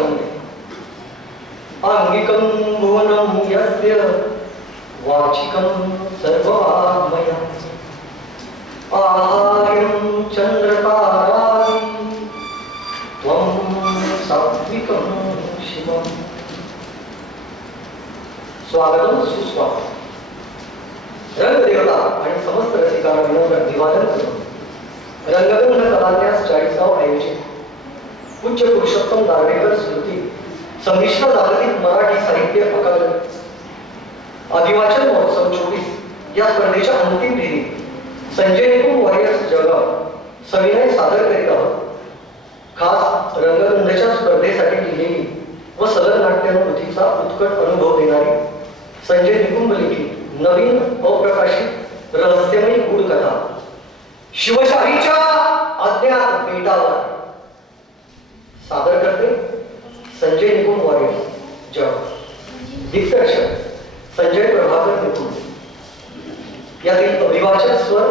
शिवं आंगिकं भुवनं यस्य वाचिकं सर्ववाङ्मयम् आहार्यं चन्द्रतारादि त्वं सात्विकं शिवम्. स्वागतम सुस्वागतम. रंगदेवता आणि समस्त रसिकांना विनम्र अभिवादन करून रंगगंध कलान्यास 40व आयोजित उच्च पुरुषोत्तम दार्डेकर स्मृती संमिश्र जागतिक मराठी साहित्य अकादमी अभिवाचन महोत्सव 24 या स्पर्धेच्या अंतिम फेरीत संजय निकुंब वॉरियर्स जळगाव सविनय सादर करीत आहोत. खास रंगगंधच्या स्पर्धेसाठी लिहिलेली व सलग नाट्यानुभूतीचा उत्कट अनुभव देणारी संजय निकुंब लिखित नवीन अप्रकाशित रहस्यमयी गूढ कथा शिवशाहीच्या अज्ञात बेटावर सादर करते संजय निकुंब वॉरियर्स जळगाव. दिग्दर्शक संजय प्रभाकर निकुंब. यातील अभिवाचक स्वर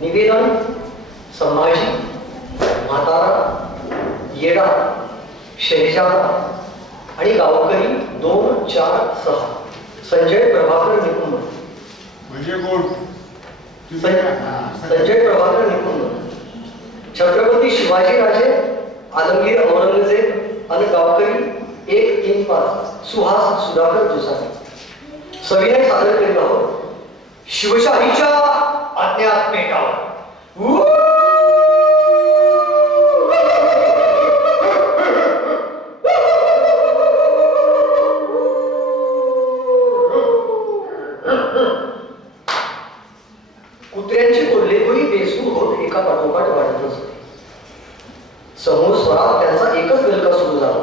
निवेदन संभाजी, म्हातारा, येडा, शहजादा आणि गावकरी 2, 4, 6. संजय प्रभाकर निकुंब. म्हणजे कोण? संजय प्रभाकर निकुंब. छत्रपती शिवाजीराजे, आलमगीर औरंगजेब आणि गावकरी 1, 3, 5. सुहास सुधाकर दुसारी. सविनय सादर करीत आहोत शिवशाहीच्या अज्ञात पेटावर. कुत्र्यांची कोल्हेखोरी बेसूर होत एका पाठोपाठ वाढतच होती. समोर स्वरात त्यांचा एकच गलका सुरू झाला.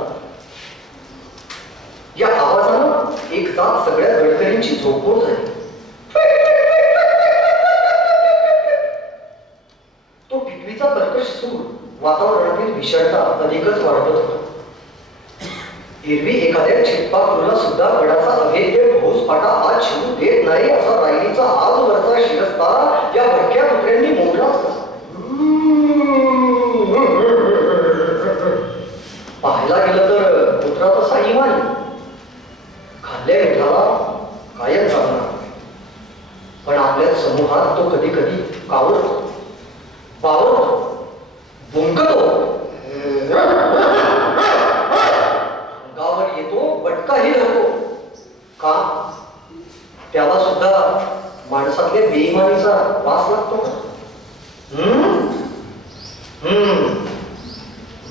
या आवाजानं एक जात सगळ्या गडकरींची झोपमोड झाली. तो पिटवीचा कर्कश सूर वातावरणातील विषाणता अधिकच वाढत होता. एरवी एखाद्या छिप्पाखोरला सुद्धा गडाचा अभेद्य भौसपाटा आज शिवू देत नाही असा रायरीचा आजवरचा शिरस्ता या भटक्या कुत्र्यांनी मोडलाच कसा. पाहायला गेलं तर कुत्रा तसा इमानी खाल्ल्या मिठाला कायम जाणार, पण आपल्या समूहात तो कधी कधी कावरतो, पावरतो, भुंकतो, अंगावर येतो, बटकाही धरतो. का? त्याला सुद्धा माणसातल्या बेईमानीचा वास लागतो.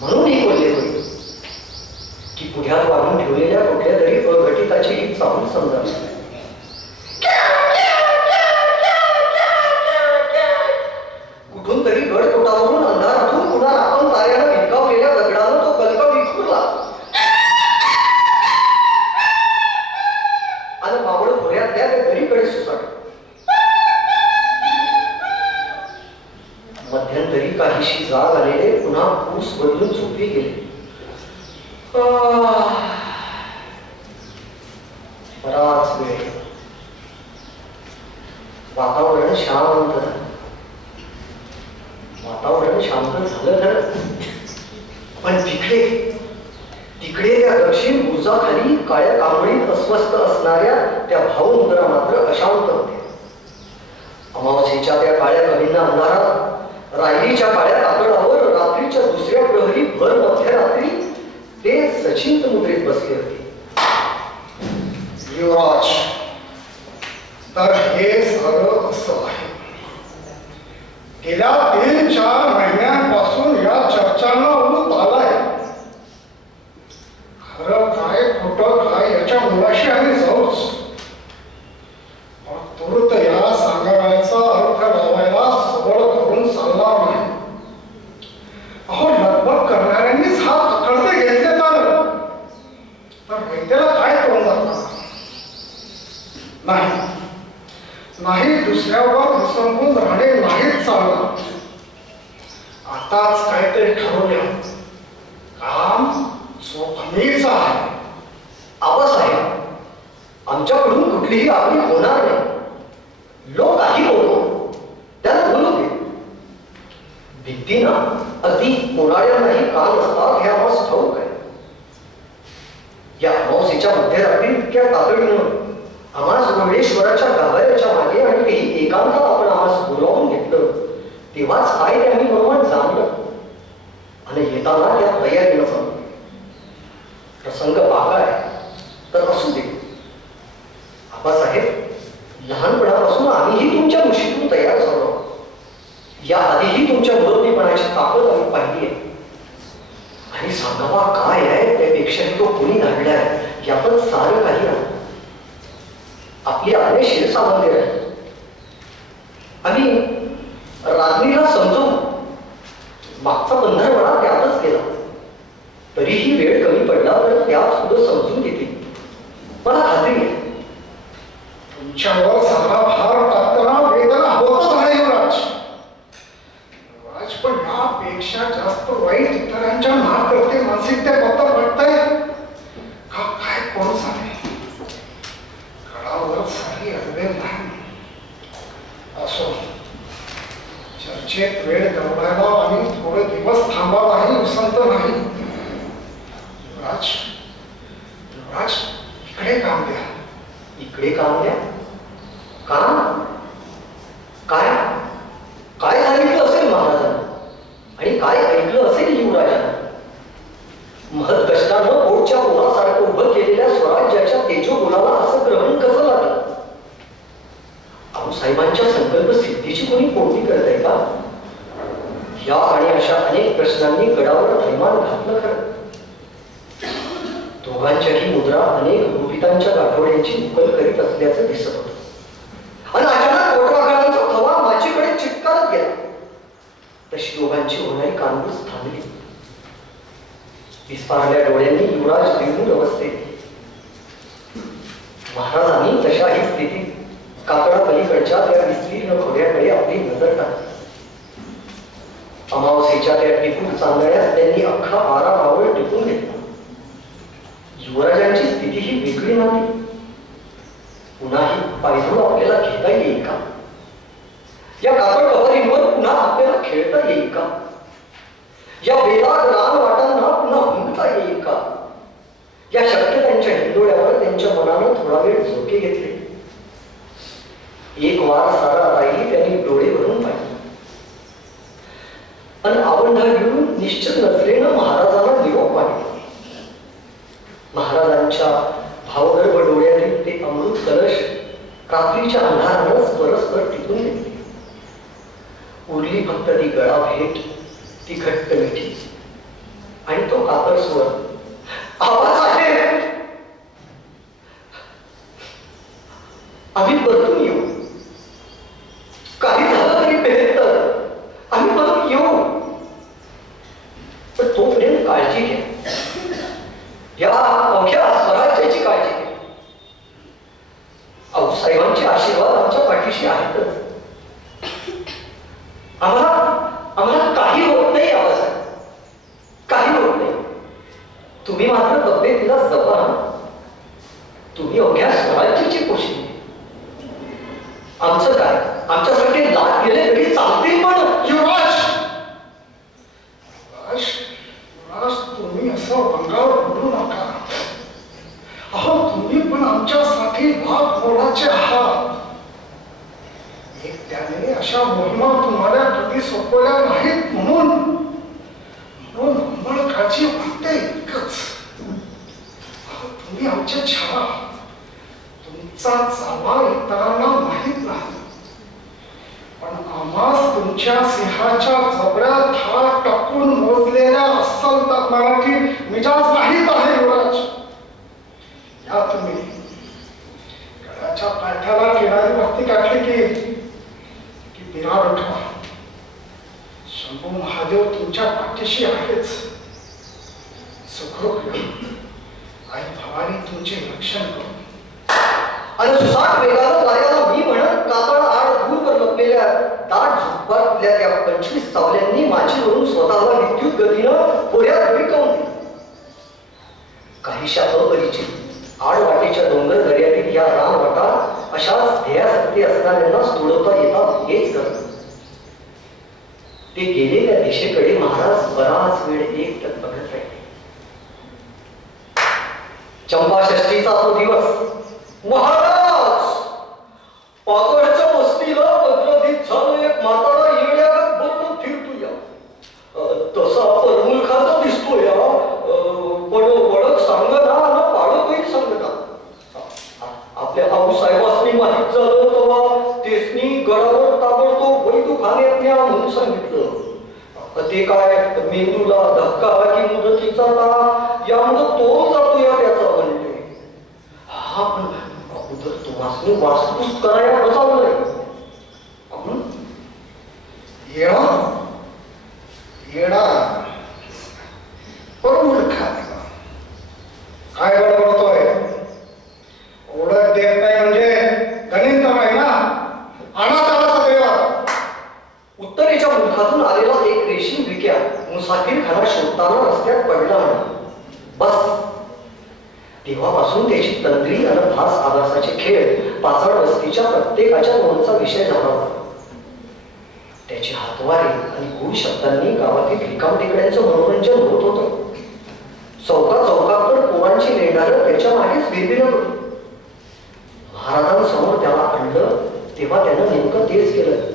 म्हणून ही बोलले होईल की पुढ्यात वाढून ठेवलेल्या कुठल्या तरी अघटिताची ही चाहूल समजावी. कुठून तरी गडकोटावरून अंधारातून पुन्हा राखून ताऱ्यानं भिरकावलेल्या दगडानं तो कलका विखुरला आणि मावळ खोऱ्यातल्या त्या दरीकडे सुसाटलं. मध्यंतरी काहीशी जाग आलेले पुन्हा ऊस बदलून झोपी गेले. बराच वेळ वातावरण शांत झालं. वातावरण शांत झालं तर पण तिकडे त्या दक्षिण बुरुजाखाली काळ्या कांबळीत अस्वस्थ असणाऱ्या त्या भावमुद्रा मात्र अशांत होत्या. अमावस्येच्या त्या काळ्या कवींना अंधारात रायरीच्या काळ्या कातडावर रात्रीच्या दुसऱ्या प्रहरी भर मध्यरात्री ते सचिंत मुद्रेत बसले होते. युवराज, तर हे सगळं असं आहे. गेल्या 3-4 महिन्यांपासून या चर्चांना उलट आलाय. खरं काय खोटं काय याच्या मुलाशी आम्ही जाऊच. तुर्त या सांगण्याचा अर्थ लावायला सबळ करून चालणार नाही. अहो, लगबग करणाऱ्यांनीच हात पकडते घेतले तर वैद्याला काय करून जातात? नाही दुसऱ्यावर विसंबून राहणे नाहीच चालणार. आताच काहीतरी ठरवूया. काम जोखमीचं आहे. आबासाहेब, आमच्याकडून कुठलीही आपली होणार नाही. लोक काही बोलतो त्याला बोलू दे. भित्तीना अगदी कोणाड्यांनाही कान असतात हे आम्हाला ठाऊक आहे. या अमावस्येच्या मध्यरात्री इतक्या तातडीनं आम्हास मुरुडेश्वराच्या गाभाऱ्याच्या मागे आणि तेही एकांतात आपण आम्हास बोलावून घेतलं, तेव्हाच काय ते आम्ही बरोबर जाणलं आणि येताना त्या तयारीनं सांगतो. प्रसंग बागा आहे तर असू दे. आबासाहेब, लहानपणापासून आम्हीही तुमच्या मुशीतून तयार झालो. या आधीही तुमच्या मुरब्बीपणाची ताकद आम्ही पाहिली आहे आणि सांगावा काय आहे त्यापेक्षाही तो कोणी घडलाय यातच सारं काही आहे. आपली आज्ञा शिरसावंती आहे. आम्ही रात्रीला समजून मागचा 15 वेळा त्यातच गेला, तरीही वेळ कमी पडला तर त्यात सुद्धा समजून घेतील मला खात्री आहे. तुमच्यावर सारा भार टाकताना वेदना होतच नाही युवराज. युवराज, पण यापेक्षा जास्त वाईट इतरांच्या नाक करते मानसिकतेबद्दल वाटतंय का काय कोण सांगे. कळावर सारी अडवेल नाही. असो, चर्चेत वेळ गवळायला आम्ही थोडे दिवस थांबावाही उसंत नाही. युवराज, युवराज, इकडे काम द्या. इकडे काम द्या? काम? काय काय सांगितलं असेल महाराजांना आणि काय ऐकलं असेल युवराजांना? महत कष्टानं पोटच्या पोरासारखं उभं केलेल्या स्वराज्याच्या तेजोगुणाला असं ग्रहण कसं लागलं? आऊसाहेबांच्या संकल्प सिद्धीची कोणी कोणती करताय का? या आणि अशा अनेक प्रश्नांनी गडावर थैमान घातलं खरं. दोघांच्याही मुद्रा अनेक गुपितांच्या गाठोड्यांची उकल करीत असल्याचं दिसत होतं. आणि अचानक कोटवाघांचा थवा माझीकडे चिटकारत गेला. तशी दोघांची होणारी कानूस थांबली. विस्पारल्या डोळ्यांनी युवराज द्विमूल अवस्थेत. महाराजांनी तशाही स्थितीत काकडा पलीकडच्या त्या विस्तीर्ण खोड्याकडे आपली नजर टाकली. अमावस्येच्या त्या टिपून चांदण्यात त्यांनी अख्खा आरामावळ टिपून घेतला. युवराजांची स्थिती ही वेगळी नव्हती. पुन्हाही पायधून आपल्याला घेता येईल का? या कापड कवरींवर पुन्हा आपल्याला खेळता येईल का? या बेदाग रान वाटांना पुन्हा हुंकता येईल का? या शक्यतांच्या हिंदोळ्यावर त्यांच्या मनानं थोडा वेळ झोके घेतले. एक वार सारा राहिली त्यांनी डोळे भरून पाहिले आणि आवंढा घेऊन निश्चित नजरेनं महाराजांना निरोप मागितला. महाराजांच्या भावगर्भ डोळ्यातील ते अमृत कलश रात्रीच्या अंधारानं परस्पर टिकून घेतले. उरली फक्त ती गळा भेट, ती घट्ट मिठी आणि तो कातर स्वर, आबासाहेब, आम्ही परतून येऊ. काही झालं तरी बेहतर, आम्ही परत येऊ. पण तोपर्यंत काळजी घ्या. या अवघ्या स्वराज्याची काळजी घ्या. आऊसाहेबांचे आशीर्वाद आमच्या पाठीशी आहेतच. आम्हाला काही होत नाही आबासाहेब, काही होत नाही. तुम्ही मात्र तब्येतीला जपा. तुम्ही अवघ्या स्वराज्याची पोषणी. आमचं काय, आमच्यासाठी लाट गेले तरी चालतील. पण युवराज, तुम्ही असं अंगावर बोलू नका. अहो, तुम्ही पण आमच्यासाठी भाग मोडाचे आहात. त्याने अशा मोहिमा तुम्हाला कधी सोपवल्या नाहीत म्हणून अंमळकाची वाटते इतकंच. तुम्ही आमच्या छावा, तुमचा चावा इतरांना माहीत नाही. पण आम्हास तुमच्या सिंहाच्या जबड्यात हात टाकून मोजलेल्या अस्सल मराठी मिजाज माहीत आहे युवराज. या तुम्ही गडाच्या पायथ्याला किनारी भक्ती काढली की विराट उठवा. शंभू महादेव तुमच्या पाठीशी आहेच. सुखरूप आई भवानी तुमचे रक्षण करू. आणि सुसाट वेगानं वाऱ्याला मी म्हणत कातळ आड दूरवर लपलेल्या दाट झुकबातल्या त्या 25 सावल्यांनी माझीवरून स्वतःला विद्युत गतीनं पोऱ्यात विळकावून दिलं. काहीशा अपरिचित आडवाटेच्या डोंगर दर्यातील या रानवाटा अशाच ध्येयासक्ती असणाऱ्यांना सोडवता येतात हेच करत. ते गेलेल्या दिशेकडे महाराज बराच वेळ एकटक बघत राहिले. चंपाषष्ठीचा तो दिवस. महाराज, पातळच्या वस्तीला 15 दिवस झालं एक म्हातारा येड्यागत बरोबर फिरतोय. तसा परमुलखाचा दिसतोय, पण ओळख सांगना ना पाडकही सांगना. आपल्या आऊसाहेबांनी माहीत झालं तेव्हा तेसनी गडावर ताबडतोब वैदुखान्यात न्या म्हणून सांगितलं. ते काय मेंदूला धक्का की मुदतीचा ताप यामुळं तो जातोय त्याचा म्हणते. हा पण अगोदर तुम्हाला वास्तूस करायला बजावलंय. येडा येडा परमुलखा काय बडबडतोय? ओळख देत नाही म्हणजे गणित आहे ना. आणा त्याला सदैव. उत्तरेच्या मुखातून आलेला एक रेशीम विक्या मुसाफिर खाना शोधताना रस्त्यात पडला म्हणे. बस तेव्हापासून त्याची तंद्री आणि भास आभासाचे खेळ पाचड वस्तीच्या प्रत्येकाच्या मनाचा विषय झाला होता. त्याचे हातवारे आणि गूढ शब्दांनी गावातील रिकाम टेकड्यांचं मनोरंजन होत होतं. चौका चौकात तर पोरांची नेणारं त्याच्या मागेच बिरबिरत होती. महाराजांसमोर त्याला आणलं तेव्हा त्यानं नेमकं तेच केलं.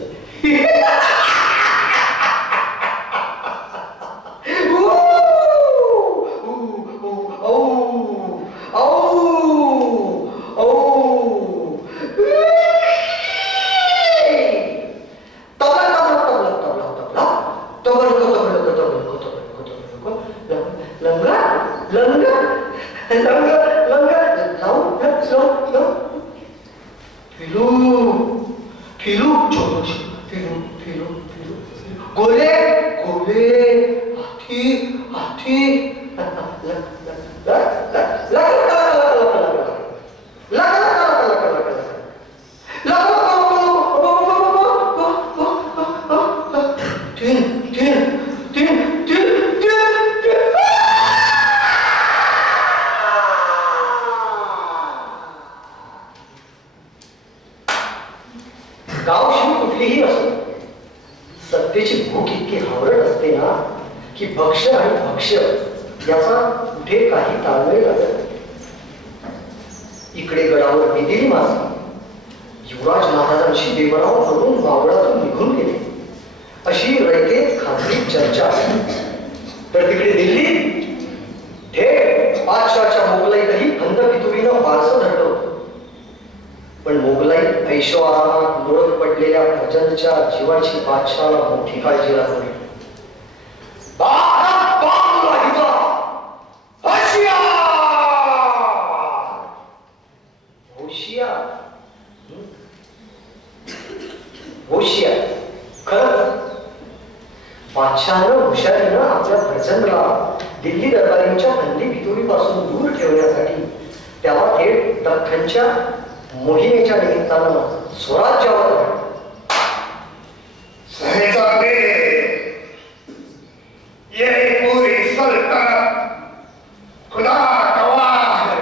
सत्तेची भूक इतकी हावरट असते ना की भक्ष्य आणि भक्ष्य याचा कुठे काही ताळमेळ लागत. इकडे गडावर बिदिली माजली. युवराज महाराजांशी देवराव करून मावळातून निघून गेले अशी रयतेत खाजगी चर्चा. तर तिकडे दिल्लीत थेट बादशाहच्या मोगलाईतही खंदपितुरीनं वारसं धरलं होतं. पण मोगलाई ऐशो आरामात लोळत पडलेल्या प्रजंच्या जीवाची बादशाहाला मोठी काळजी लागली. खरंच बादशहानं हुशारीनं आपल्या प्रचंडला दिल्ली दरबारींच्या हल्ली भितुरीपासून दूर ठेवण्यासाठी त्याला थेट दख्खनच्या मोहिमेच्या निमित्तानं स्वराज्यावर सहजादे ये पूरी सल्तनत खुदा गवाह है,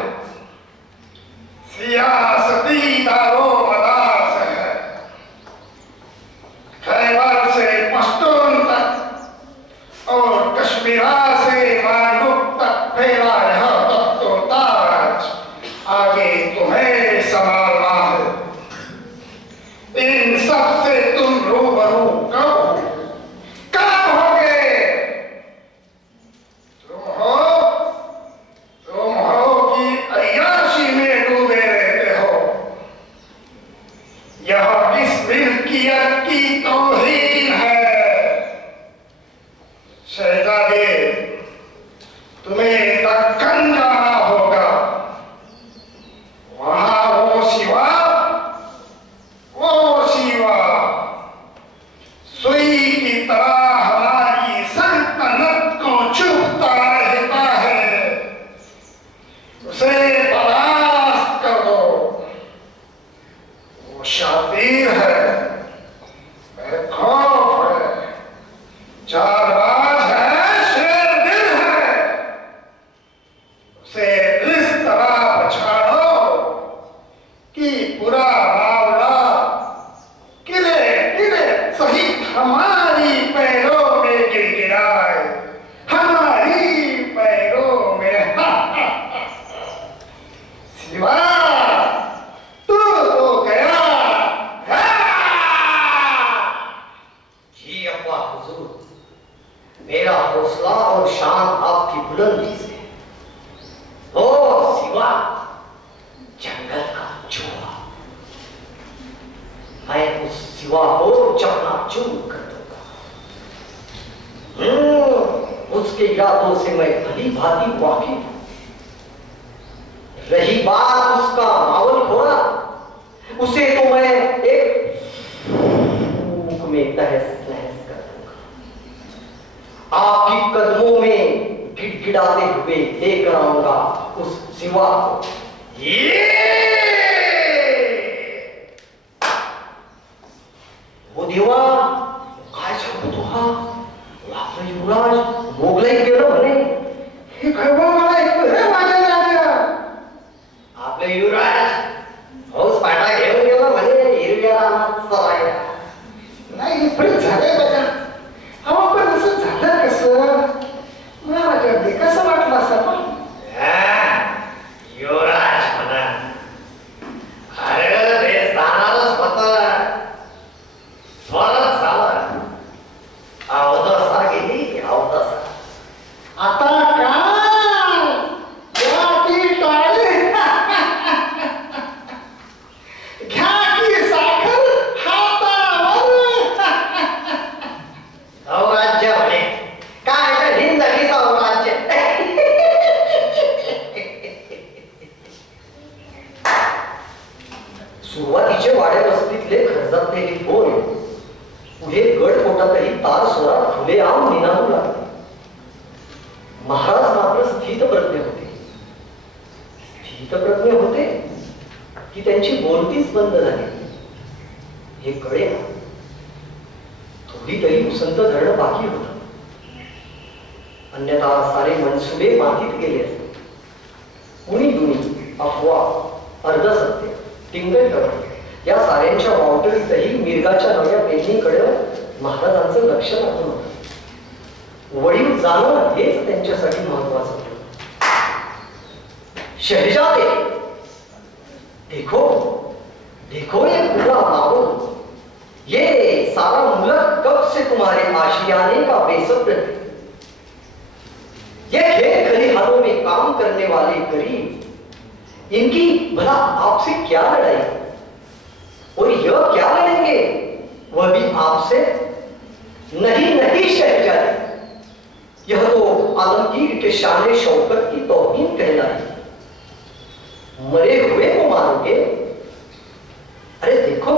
सियासती दारो मदार है. खैबर से पश्तून तक और कश्मीरा से मांडूक तक फैला यह तख्तो ताज आगे तुम्हें संभालना है. इन सब से तुम रूबरू कब होगे? तुम हो इरादों से मैं भली भांति वाकिफ हूं। रही बात उसका मावल खोरा, उसे तो मैं एक फूंक में तहस नहस कर दूंगा। आपकी कदमों में गिड़गिड़ाते हुए लेकर आऊंगा उस सिवा को। वो देवा काय सांगतो तो हा आपला युवराज मोगलाई गेलं म्हणे। हे काय बा मला ऐकू हे माझ्या राजा. आपले युवराज हौस पाटा घेऊन गेला म्हणे हिरव्या रानात चरायला. नाही पण झालंय बघा. अहो पण असं झालं कसं? महाराजांनी कसं वाटलं असं पण? युवराज म्हणा. अरे ते जाणारच होतं. स्वरच झाला. अवदसा गेली अवदसा. आता काय? या की टाळी. घ्या की साखर हातावर. अवराज्य म्हणे. काय तर हिंदकीचं अवराज्य. सुरुवातीचे वाड्या वस्तीतले खर्चातले हे बोल पुढे गडकोटातही तार स्वरात खुलेआम निनादू लागले. महाराज मात्र स्थितप्रज्ञ होते. स्थितप्रज्ञ होते की त्यांची बोलतीच बंद झाली हे कळे ना. थोडी तरी उसंत धरणं बाकी होत, अन्यथा सारे मनसुबे मातीत गेले असते. कुणी दुनी अफवा अर्धसत्य टिंगल या साऱ्यांच्या वावटळीतही मिरगाच्या नव्या पेरणीकडे महाराजांचं लक्ष लागून होतं. वडील जाणं हेच त्यांच्यासाठी महत्वाचं होतं. शहजादे देखो देखो ये पूरा माहौल, ये सारा मुल्क कब से तुम्हारे आशियाने का बेसब्र है. ये खेत खलिहानों में काम करने वाले गरीब, इनकी भला आपसे क्या लड़ाई, और यह क्या लड़ेंगे वह भी आपसे? नहीं नहीं शहजादे, यह तो आलमगीर के शान शौकत की तौहीन कहलाई. मरे हुए को मारोगे? अरे देखो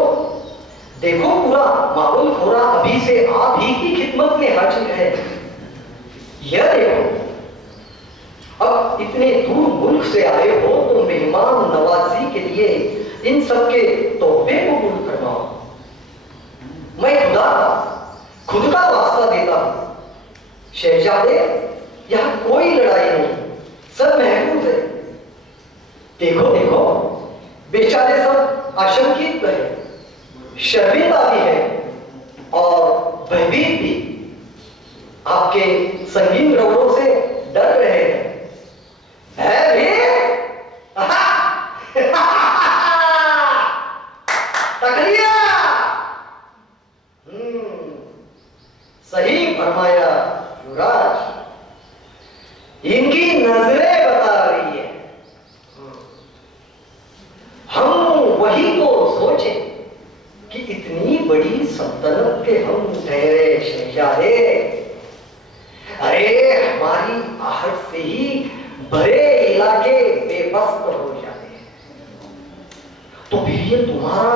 देखो पूरा माहौल खोरा अभी से आप ही की खिदमत में हाजिर है. यह देखो अब इतने दूर मुल्क से आए हो तो मेहमान नवाजी के लिए इन सबके तोहफे कबूल फरमाओ. मैं खुद का वास्ता देता हूं शहजादे, यहां कोई लड़ाई नहीं, सब महफूज है. देखो देखो बेचारे सब आशंकित है, शर्मिंदा भी है और भयभीत भी. आपके संगीन रौरों से डर रहे हैं. सही फरमाया युवराज, इनकी नजरें बता रही है. हम वही तो सोचे कि इतनी बड़ी सल्तनत के हम ठहरे शहजादे. अरे हमारी आहट से ही बड़े इलाके बेबस हो जाते हैं, तो फिर ये तुम्हारा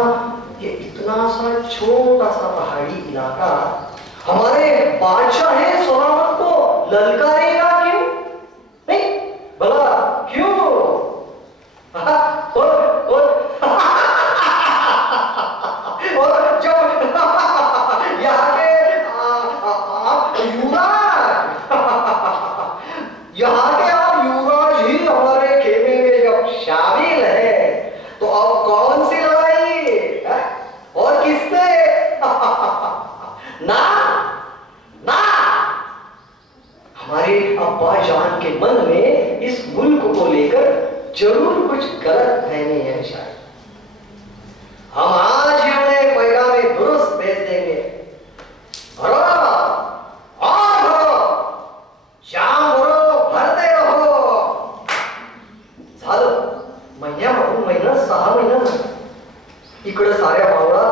ये इतना सा छोटा सा पहाड़ी इलाका हमारे बादशाह सलामत को ललकारेगा क्यों? नहीं भला क्यों? और जब यहाँ के यहाँ के आप युवराज ही हमारे खेमे में जब शामिल है तो अब कौन सी लड़ाई है? और किससे? ना ना, हमारे अब्बा जान के मन में इस मुल्क को लेकर जरूर कुछ गलत फहमी है शायद. हम आज ही उन्हें पैगाम दुरुस्त भेज देंगे. भरो और भरो, शाम भरो, भरते रहो. झालं महिन्यामागून महिना 6 महिना झाला. इकडे साऱ्या मावळा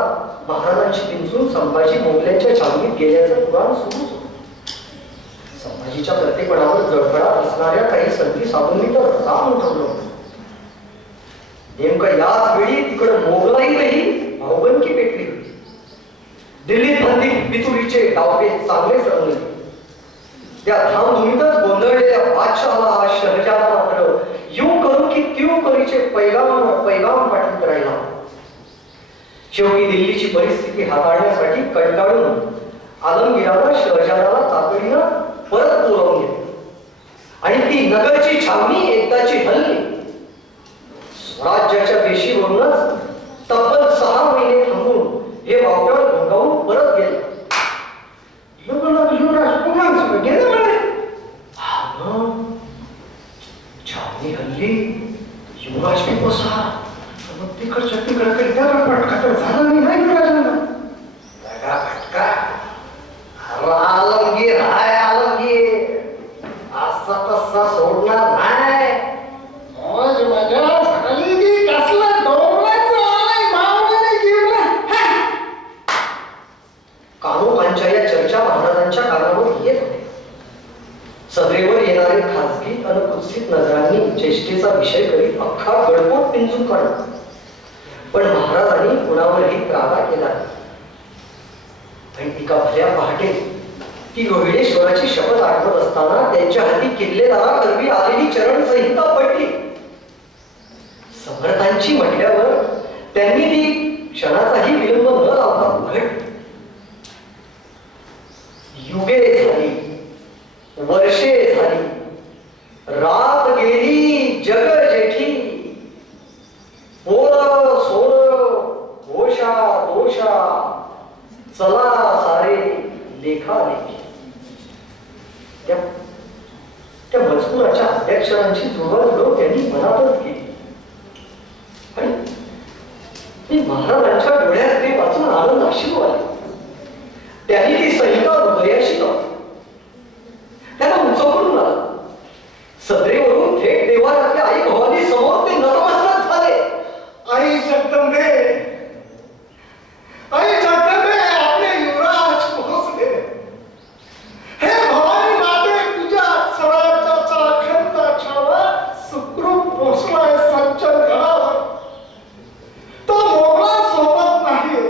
महाराजांची पिंचून संभाजी मोगल्यांच्या छावणीत गेल्याचं पुराण सुरूच होतं. संभाजी पतीच्या कर्तेपणावर जळफळात असणाऱ्या काही संधी साधून मी तर राम ठरलो. नेमकं याच वेळी तिकडं मोगलाईतही भाऊबंदकी पेटली होती. दिल्लीत बंदी पितुरीचे डावपे चांगलेच रंगले. त्या धामधुमीतच गोंधळलेल्या बादशहाला शहजादा मात्र यू करू की त्यू करीचे पैगाम पाठवत राहिला. शेवटी दिल्लीची परिस्थिती हाताळण्यासाठी कंटाळून आलमगीरानं शहजादाला तातडीनं परत बोलावून घेतलं आणि ती नगरची छावणी एकदाची हल्ली. स्वराज्याच्या वेशीवरूनच तब्बल 6 महिने थांबून हे वावटळ भंगावून परत गेलं. छावणी हल्ली युवराज बी बसा तिकडच्या तिकडे फटका तर झाला नाही युवराजांना. फटका आलमगीर हाय आलमगीर असा तसा सोडणार नाही. मौज मजा झाली की कसला डोंगराचं आलंय मावळीने गिरलं. कानोकांच्या या चर्चा महाराजांच्या कानावर येत होत्या. सदैवर येणारे खाजगी आणि कुत्सित नजरांनी चेष्टेचा विषय करीत अख्खा गडकोट पिंजून काढला. पण महाराजांनी कुणावरही त्रागा केला आणि एका भल्या पहाटे ती रोहिडेश्वराची शपथ आठवत असताना त्यांच्या हाती किल्लेदारा करवी आलेली चरण संहिता पडली. समर्थांची म्हटल्यावर त्यांनी ती क्षणाचाही विलंब न लावता उघडली. युगे झाली, वर्षे झाली, रात गेली जग जेठी, पोर सोर घोषा दोषा चला सारे लेखा लेखी. त्या मजकुराच्या अध्यक्षरांची जुळवाजुळव त्यांनी मनातच केली आणि महाराजांच्या डोळ्यात ते वाचून आनंद अश्रू आले. त्यांनी ती संहिता हृदयाशी लावली. त्यांना उंच करून आला. सदरेवरून थेट देवारातल्या आई भवानी समोर ते नतमस्तक झाले. आई जगदंबे, आई जगदंबे, आपले युवराज पोहोचले. हे भवानी माते, तुझ्या स्वराज्याचा अखंड छावा सुखरूप पोचलाय सज्जन गडावर. तो मोगलांसोबत नाही,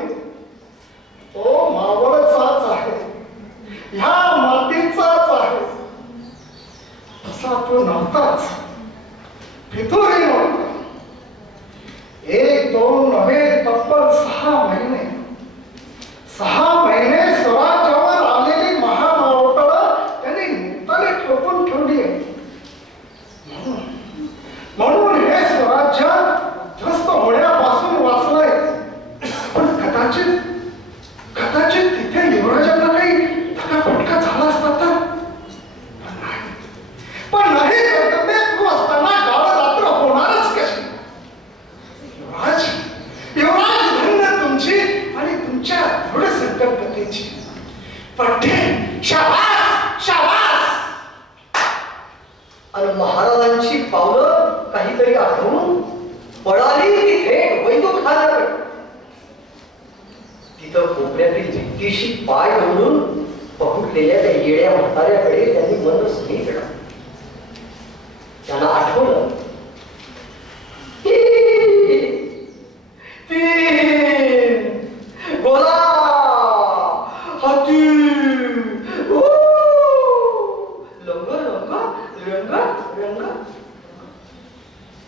तो मावळचाच आहे, ह्या मातीचाच आहे. असा तो नव्हताच, फितूरही नव्हता. 1, 2 नव्हे, तब्बल 6 महिने. 6 महिने स्वराज्यावर आलेली महामावतळं त्यांनी निताने ठोकून ठेवली आहे. म्हणून हे स्वराज्य उद्ध्वस्त होण्यापासून वाचलंय. पण कदाचित तिथे युवराजांना काही धक्काफटका झाला असता तर. पण नाही जगदंबे, तू असताना गाव रात्र होणारच कशी. युवराज धन्य तुमची आणि तुमच्या दृढ संकल्पतेची. पठ्ठे शाबास शाबास. आणि महाराजांची पावलं काहीतरी आठवून पळाली ती थेट वैदुखानाकडे. तिथं कोपऱ्यातील भिंतीशी पाय जोडून पहुडलेल्या त्या येड्या म्हाताऱ्याकडे त्यांनी मन स्नेह केला. त्यांना आठवलं गोला हाती लंग लंग रंग रंग.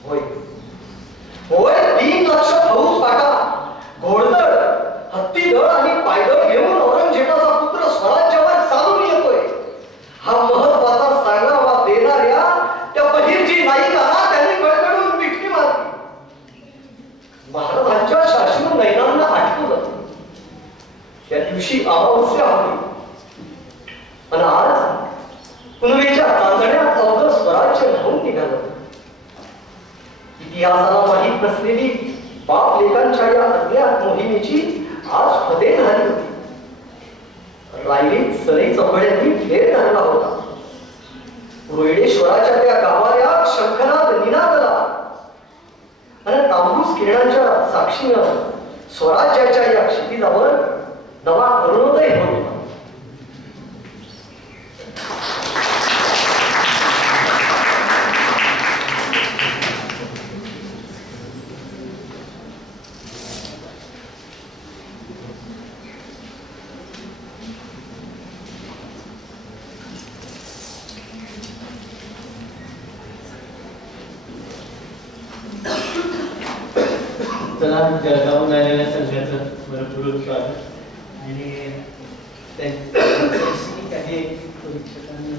होय होय, 3 लक्ष फौज पाटा, घोडदळ, हत्तीदळ आणि पायदळ घेऊन औरंगजेबाचा पुत्र स्वराज्यावर चालून येतोय. हा महत्वाचा सांगावा देणाऱ्या त्या बहिरजी नाईकाला त्यांनी कळकळून मिठी मारली. महाराजांच्या शाश्वत नयनांना आठवलं त्या दिवशी अमावस्या होती आणि आज पुनवेच्या चांदण्यात अवघं स्वराज्य धावून निघालं. इतिहासाला माहीत नसलेली बाप लेकांच्या या अज्ञात मोहिमेची आज फते झाली होती. रायरीत सनई चौघड्यांनी फेर धरला होता. रोहिडेश्वराच्या त्या गावाला शंखनाद निनादला आणि तांबूस किरणांच्या साक्षीनं स्वराज्याच्या या क्षितिजावर नवा अरुणोदय होत होता. चला जळगावून आलेल्या संघाचं मनपूर्वक स्वागत आणि त्यांच्याशी काही परीक्षकांना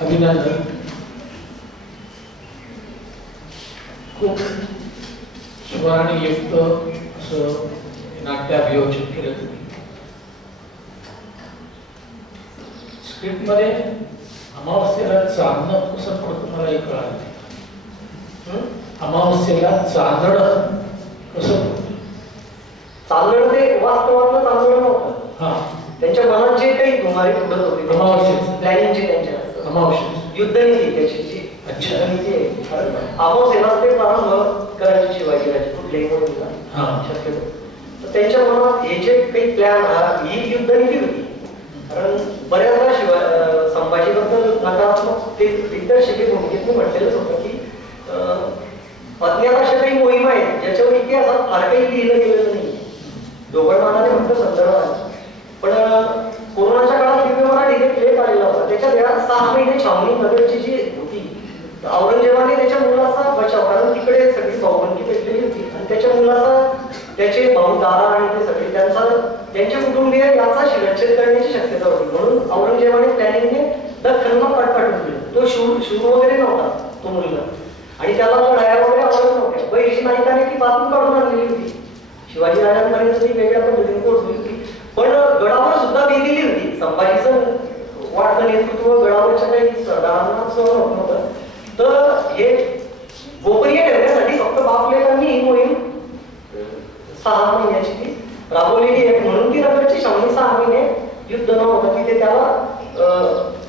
अभिनंदन. खूप स्मरणयुक्त असं नाट्याभियोजन केलं तुम्ही. स्क्रिप्टमध्ये अमावस्येला चांदणं कसं पडतं मला एक कळालं नाही. अमावस्येला चांदणं कसं पडतं? चांदणं ते वास्तवातलं चांदणं नव्हतं. हा, त्यांच्या मनात जे काही धुमारी उडत होती अमावस्येचं. प्लॅनिंगची त्यांच्या अमावस्या युद्धनीती त्याची जी अच्छा. युद्धनीती आहे. कारण अमावस्येलाच ते प्रारंभ करायचे शिवाजीराजे कुठल्याही हा. शक्यतो. तर त्यांच्या मनात हे जे काही प्लॅन ही युद्धनीती होती. कारण बऱ्याचदा संभाजीबद्दल नकारात्मक ते दिग्दर्शकी भूमिकेत म्हटलेलंच होतं की अज्ञात अशा काही मोहिमा आहेत ज्याच्यावर इतिहासात फार काही लिहिलं गेलेलं नाही. दोघडमानाने म्हटलं संदर्भ आहे. पण कोरोनाच्या काळात दिव्य मराठीने लेख आलेला होता. त्याच्यात या 6 महिने छावणी नगरची जी होती औरंगजेबाने त्याच्या मुलाचा बचाव, कारण तिकडे सगळी भाऊबंदी पेटलेली होती आणि त्याच्या मुलाचा त्याचे भाऊ दादा आणि ते सगळे त्यांचे कुटुंबीय याचा शिरच्छेद करण्याची शक्यता होती. म्हणून औरंगजेबाने प्लॅनिंगने दख्खनला पाठवून दिलं. तो शूर वगैरे नव्हता तो मुलगा आणि त्याला लढाया वगैरे आवडत नव्हत्या. बहिर्जी नायकाने ती बातमी काढून आणलेली होती. शिवाजी राजांपर्यंत ती वेगळ्या पद्धतीने पोहोचली होती. पण गडावर सुद्धा बेदिली होती. संभाजीचं वाढतं नेतृत्व गडावरच्या काही सरदारांना सहन होत नव्हतं. तर हे गोपनीय ठेवण्यासाठी फक्त बापलेकांनी ही मोहीम 6 महिन्याची ती राबवलेली आहे. म्हणून ती नगरची छावणी 6 महिने युद्ध न होतं तिथे त्याला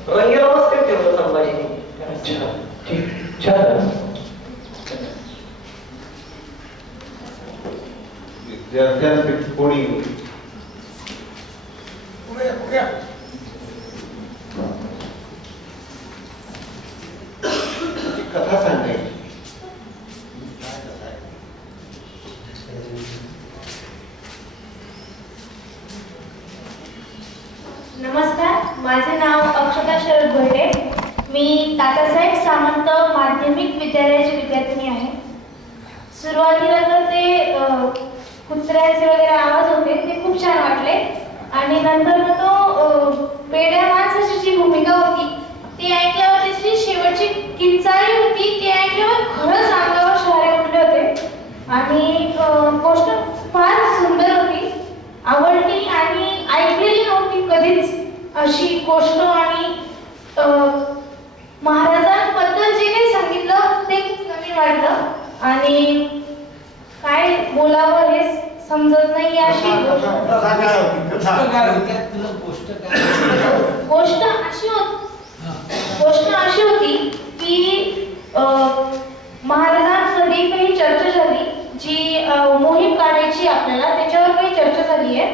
रंगेलावस्थेत ठेवलं संभाजीने. अच्छा, ठीक, छान. विद्यार्थ्यांपैकी कोणी कथा सांगायची. नमस्कार, माझे नाव अक्षता शरद भोयडे. मी तात्यासाहेब सामंत माध्यमिक विद्यालयाची विद्यार्थिनी आहे. सुरुवातीला तर ते कुत्र्याचे वगैरे आवाज होते ते खूप छान वाटले आणि नंतर तो वेड्या माणसाची जी भूमिका होती ती ऐकल्यावर त्याची शेवटची किंचाळी होती ती ऐकल्यावर खरंच अंगावर शहारे उठले होते आणि गोष्ट फार सुंदर होती, आवडली आणि ऐकलेली नव्हती कधीच अशी गोष्ट. आणि महाराजांबद्दल जे काही सांगितलं ते खूप नवीन वाटलं आणि काय बोलावं हे समजत नाही अशी गोष्ट अशी होती की महाराजांमध्ये काही चर्चा झाली जी मोहीम काढायची आपल्याला त्याच्यावर काही चर्चा झाली आहे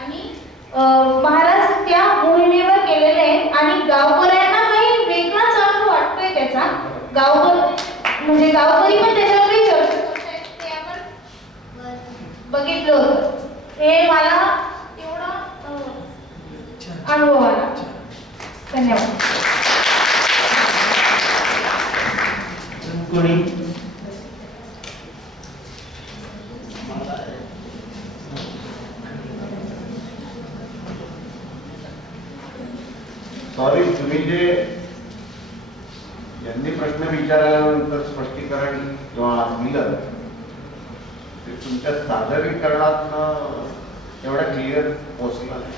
आणि महाराज त्या मोहिमेवर गेलेले आहेत आणि गावकऱ्यांना काही वेगळाच अर्थ वाटतोय त्याचा. गावकरी पण त्याच्यावर काही चर्चा करतायत ते आपण बघितलं होतं. हे मला तेवढा अनुभव आला. धन्यवाद. कोणी सॉरी, तुम्ही जे यांनी प्रश्न विचारल्यानंतर स्पष्टीकरण किंवा दिलं ते तुमच्या सादरीकरणात एवढा क्लिअर पोचला नाही.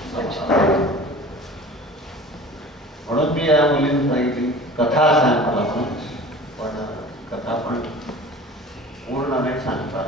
म्हणून मी या मुलीने सांगितली कथा सांग मला म्हणून, पण कथा पण पूर्ण नाही सांगता.